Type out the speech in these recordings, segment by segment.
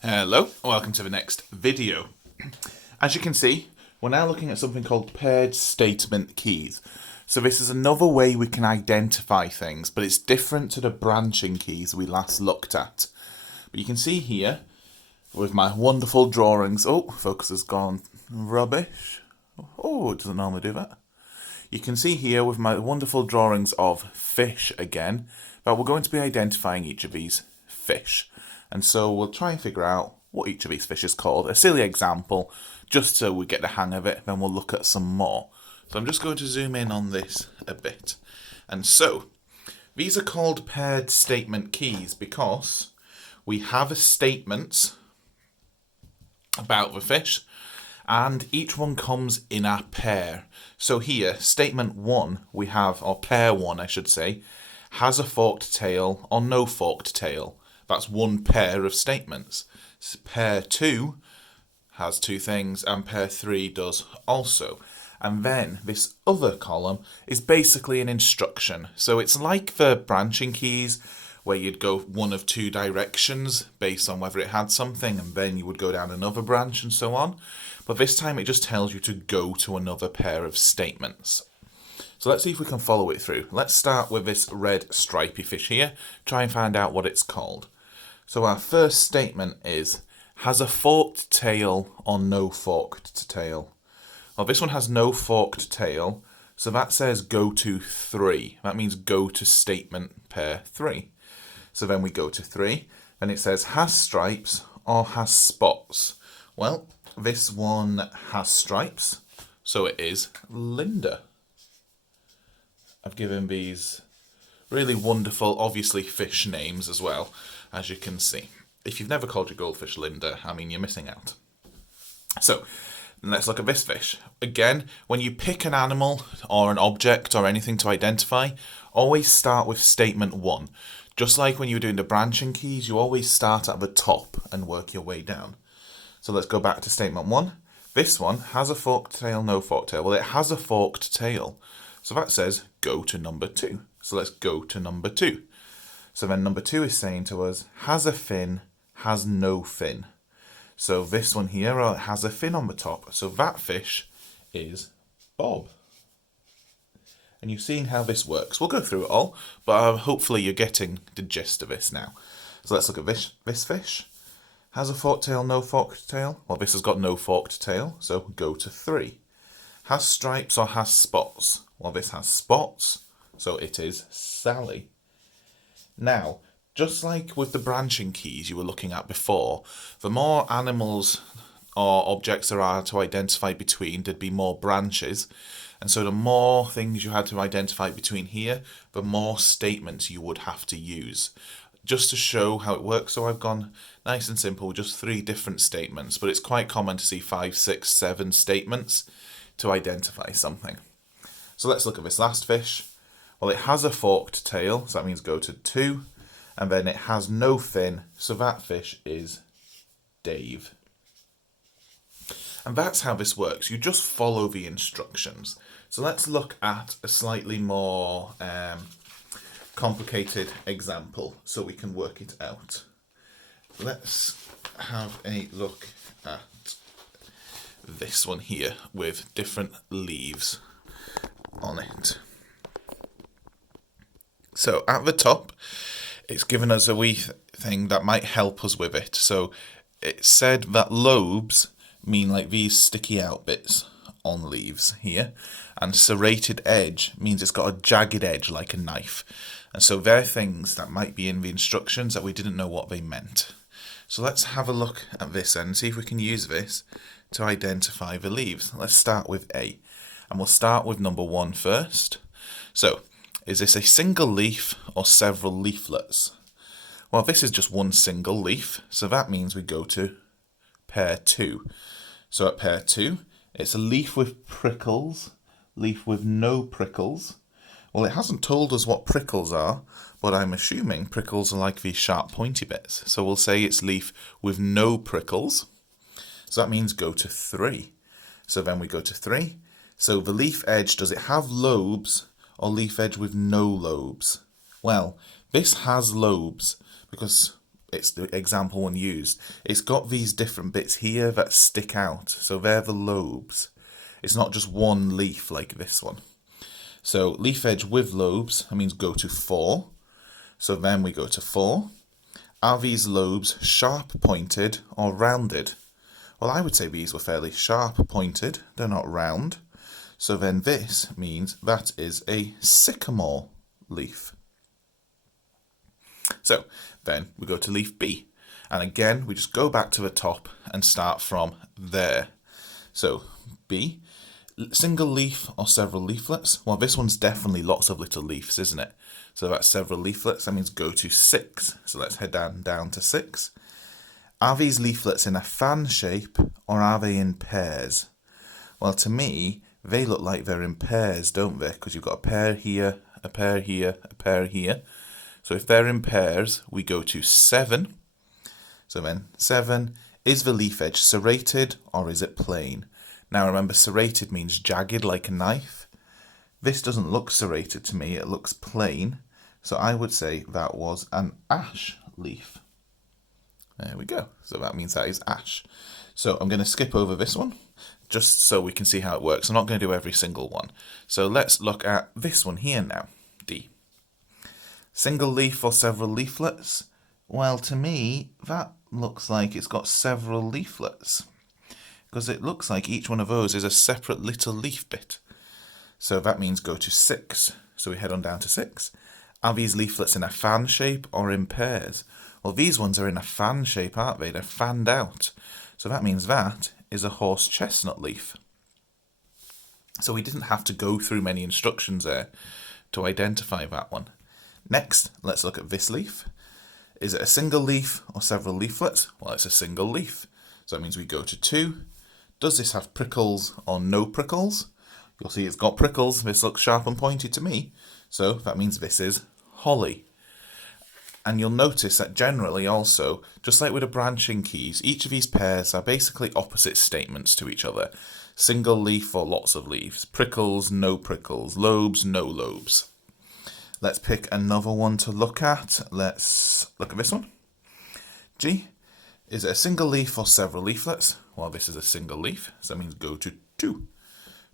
Hello, welcome to the next video. As you can see, we're now looking at something called paired statement keys. So this is another way we can identify things, but it's different to the branching keys we last looked at. But you can see here, with my wonderful drawings, focus has gone rubbish. Oh, it doesn't normally do that. You can see here with my wonderful drawings of fish again, but we're going to be identifying each of these fish. And so we'll try and figure out what each of these fish is called. A silly example, just so we get the hang of it, then we'll look at some more. So I'm just going to zoom in on this a bit. And so, these are called paired statement keys because we have a statement about the fish, and each one comes in a pair. So here, statement 1 we have, or pair 1 I should say, has a forked tail or no forked tail. That's one pair of statements. Pair 2 has two things, and pair 3 does also. And then this other column is basically an instruction. So it's like the branching keys, where you'd go one of two directions based on whether it had something, and then you would go down another branch and so on. But this time it just tells you to go to another pair of statements. So let's see if we can follow it through. Let's start with this red stripy fish here, try and find out what it's called. So our first statement is, has a forked tail or no forked tail? Well, this one has no forked tail, so that says go to 3. That means go to statement pair 3. So then we go to 3, and it says has stripes or has spots. Well, this one has stripes, so it is Linda. I've given these really wonderful, obviously fish names as well, as you can see. If you've never called your goldfish Linda, I mean, you're missing out. So, let's look at this fish. Again, when you pick an animal or an object or anything to identify, always start with statement 1. Just like when you're doing the branching keys, you always start at the top and work your way down. So let's go back to statement 1. This one has a forked tail, no forked tail. Well, it has a forked tail. So that says go to number 2. So let's go to number 2. So then number 2 is saying to us, has a fin, has no fin. So this one here has a fin on the top. So that fish is Bob. And you've seen how this works. We'll go through it all, but hopefully you're getting the gist of this now. So let's look at this fish. Has a forked tail, no forked tail? Well, this has got no forked tail, so go to 3. Has stripes or has spots? Well, this has spots, so it is Sally. Now, just like with the branching keys you were looking at before, the more animals or objects there are to identify between, there'd be more branches. And so the more things you had to identify between here, the more statements you would have to use. Just to show how it works, so I've gone nice and simple, just 3 different statements, but it's quite common to see 5, 6, 7 statements to identify something. So let's look at this last fish. Well, it has a forked tail, so that means go to 2. And then it has no fin, so that fish is Dave. And that's how this works. You just follow the instructions. So let's look at a slightly more complicated example so we can work it out. Let's have a look at this one here with different leaves on it. So at the top, it's given us a wee thing that might help us with it. So it said that lobes mean like these sticky out bits on leaves here, and serrated edge means it's got a jagged edge like a knife. And so they're things that might be in the instructions that we didn't know what they meant. So let's have a look at this and see if we can use this to identify the leaves. Let's start with A, and we'll start with number 1 first. So, is this a single leaf or several leaflets? Well, this is just one single leaf, so that means we go to pair 2. So at pair 2, it's a leaf with prickles, leaf with no prickles. Well, it hasn't told us what prickles are, but I'm assuming prickles are like these sharp pointy bits. So we'll say it's leaf with no prickles. So that means go to 3. So then we go to 3. So the leaf edge, does it have lobes or leaf edge with no lobes? Well, this has lobes because it's the example one used, it's got these different bits here that stick out. So they're the lobes. It's not just one leaf like this one. So leaf edge with lobes, that means go to 4. So then we go to 4. Are these lobes sharp pointed or rounded? Well, I would say these were fairly sharp pointed. They're not round. So then this means that is a sycamore leaf. So then we go to leaf B. And again, we just go back to the top and start from there. So B, single leaf or several leaflets. Well, this one's definitely lots of little leaves, isn't it? So that's several leaflets. That means go to 6. So let's head down to 6. Are these leaflets in a fan shape or are they in pairs? Well, to me, they look like they're in pairs, don't they? Because you've got a pair here, a pair here, a pair here. So if they're in pairs, we go to 7. So then 7, is the leaf edge serrated or is it plain? Now remember, serrated means jagged like a knife. This doesn't look serrated to me, it looks plain. So I would say that was an ash leaf. There we go. So that means that is ash. So I'm going to skip over this one, just so we can see how it works. I'm not going to do every single one. So let's look at this one here now, D. Single leaf or several leaflets? Well, to me, that looks like it's got several leaflets, because it looks like each one of those is a separate little leaf bit. So that means go to 6. So we head on down to 6. Are these leaflets in a fan shape or in pairs? Well, these ones are in a fan shape, aren't they? They're fanned out. So that means that is a horse chestnut leaf. So we didn't have to go through many instructions there to identify that one. Next, let's look at this leaf. Is it a single leaf or several leaflets? Well, it's a single leaf. So that means we go to 2. Does this have prickles or no prickles? You'll see it's got prickles. This looks sharp and pointy to me. So that means this is holly. And you'll notice that generally also, just like with the branching keys, each of these pairs are basically opposite statements to each other. Single leaf or lots of leaves. Prickles, no prickles. Lobes, no lobes. Let's pick another one to look at. Let's look at this one. G. Is it a single leaf or several leaflets? Well, this is a single leaf, so that means go to 2.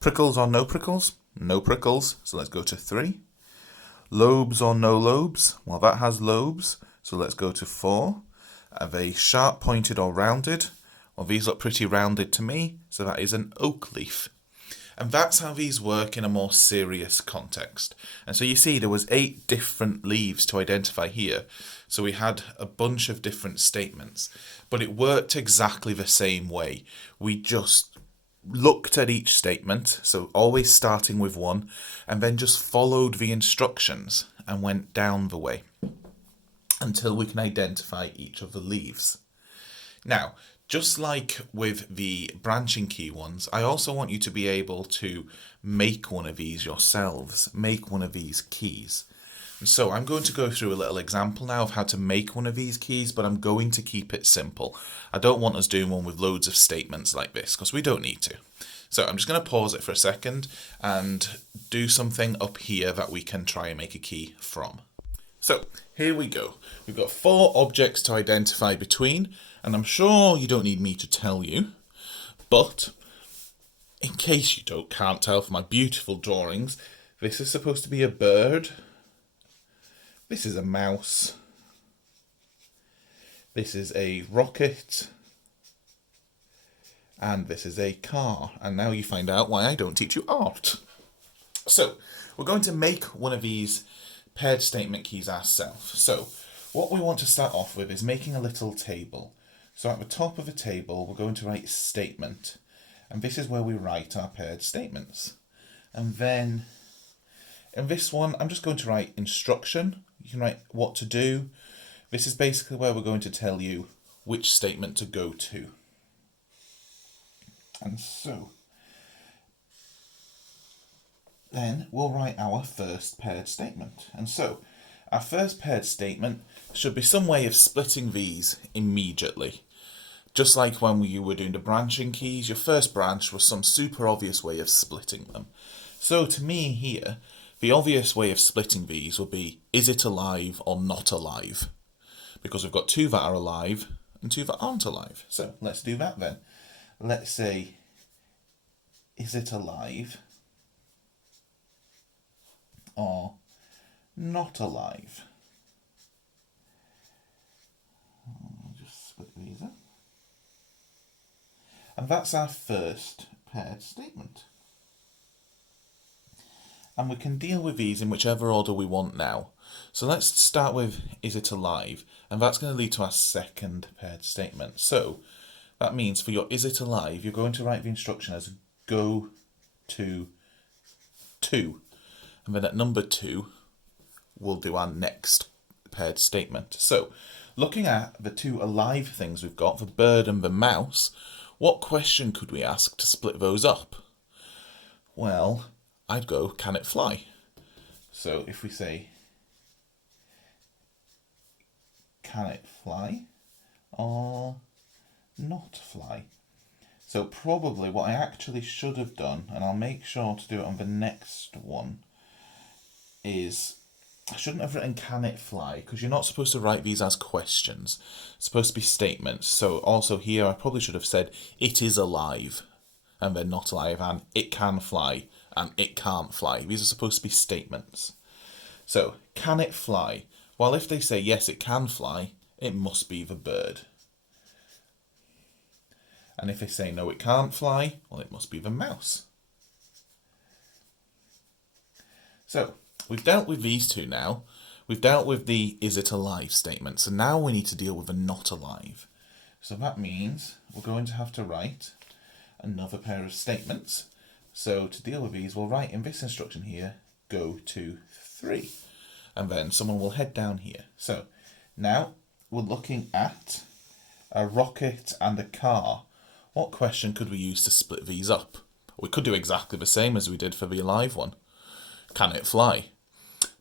Prickles or no prickles? No prickles, so let's go to 3. Lobes or no lobes? Well, that has lobes, so let's go to 4. Are they sharp pointed or rounded? Well, these look pretty rounded to me, so that is an oak leaf. And that's how these work in a more serious context. And so you see there was 8 different leaves to identify here. So we had a bunch of different statements, but it worked exactly the same way. We just looked at each statement, so always starting with one, and then just followed the instructions and went down the way until we can identify each of the leaves. Now, just like with the branching key ones, I also want you to be able to make one of these yourselves, make one of these keys. And so I'm going to go through a little example now of how to make one of these keys, but I'm going to keep it simple. I don't want us doing one with loads of statements like this, because we don't need to. So I'm just going to pause it for a second and do something up here that we can try and make a key from. So here we go. We've got 4 objects to identify between, and I'm sure you don't need me to tell you, but in case you can't tell from my beautiful drawings, this is supposed to be a bird. This is a mouse. This is a rocket. And this is a car. And now you find out why I don't teach you art. So we're going to make one of these paired statement keys ourselves. So what we want to start off with is making a little table. So at the top of the table, we're going to write statement. And this is where we write our paired statements. And then in this one, I'm just going to write instruction. You can write what to do. This is basically where we're going to tell you which statement to go to. And so then we'll write our first paired statement. And so our first paired statement should be some way of splitting these immediately. Just like when you were doing the branching keys, your first branch was some super obvious way of splitting them. So to me here, the obvious way of splitting these would be, is it alive or not alive? because we've got two that are alive and two that aren't alive. So let's do that then. Let's say, is it alive or not alive? I'll just split these up. And that's our first paired statement. And we can deal with these in whichever order we want now. So let's start with, is it alive? And that's going to lead to our second paired statement. So that means for your is it alive, you're going to write the instruction as go to 2. And then at number 2, we'll do our next paired statement. So looking at the two alive things we've got, the bird and the mouse, what question could we ask to split those up? Well, I'd go, can it fly? So if we say, can it fly or not fly? So probably what I actually should have done, and I'll make sure to do it on the next one, is I shouldn't have written can it fly, because you're not supposed to write these as questions. It's supposed to be statements. So also here I probably should have said it is alive and then not alive, and it can fly and it can't fly. These are supposed to be statements. So can it fly? Well, if they say yes it can fly, it must be the bird. And if they say no it can't fly, well, it must be the mouse. So we've dealt with these two now. We've dealt with the is it alive statement. So now we need to deal with a not alive. So that means we're going to have to write another pair of statements. So to deal with these, we'll write in this instruction here, go to 3. And then someone will head down here. So now we're looking at a rocket and a car. What question could we use to split these up? We could do exactly the same as we did for the alive one. Can it fly?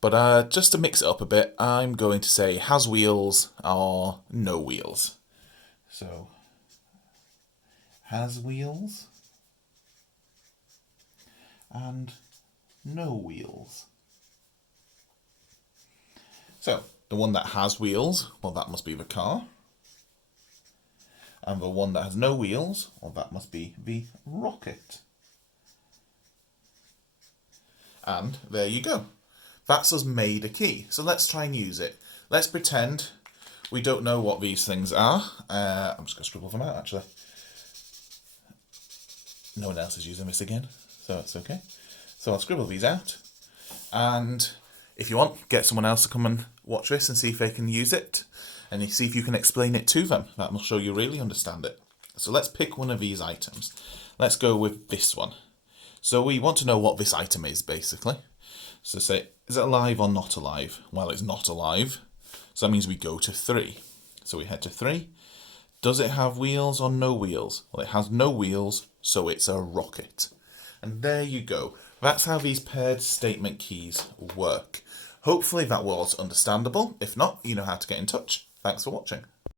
But just to mix it up a bit, I'm going to say has wheels or no wheels. So, has wheels and no wheels. So, the one that has wheels, well, that must be the car. And the one that has no wheels, well, that must be the rocket. And there you go. That's us made a key. So let's try and use it. Let's pretend we don't know what these things are. I'm just going to scribble them out, actually. No one else is using this again, so it's okay. So I'll scribble these out. And if you want, get someone else to come and watch this and see if they can use it. And you see if you can explain it to them. That will show you really understand it. So let's pick one of these items. Let's go with this one. So we want to know what this item is, basically. So say, is it alive or not alive? Well, it's not alive. So that means we go to 3. So we head to 3. Does it have wheels or no wheels? Well, it has no wheels, so it's a rocket. And there you go. That's how these paired statement keys work. Hopefully that was understandable. If not, you know how to get in touch. Thanks for watching.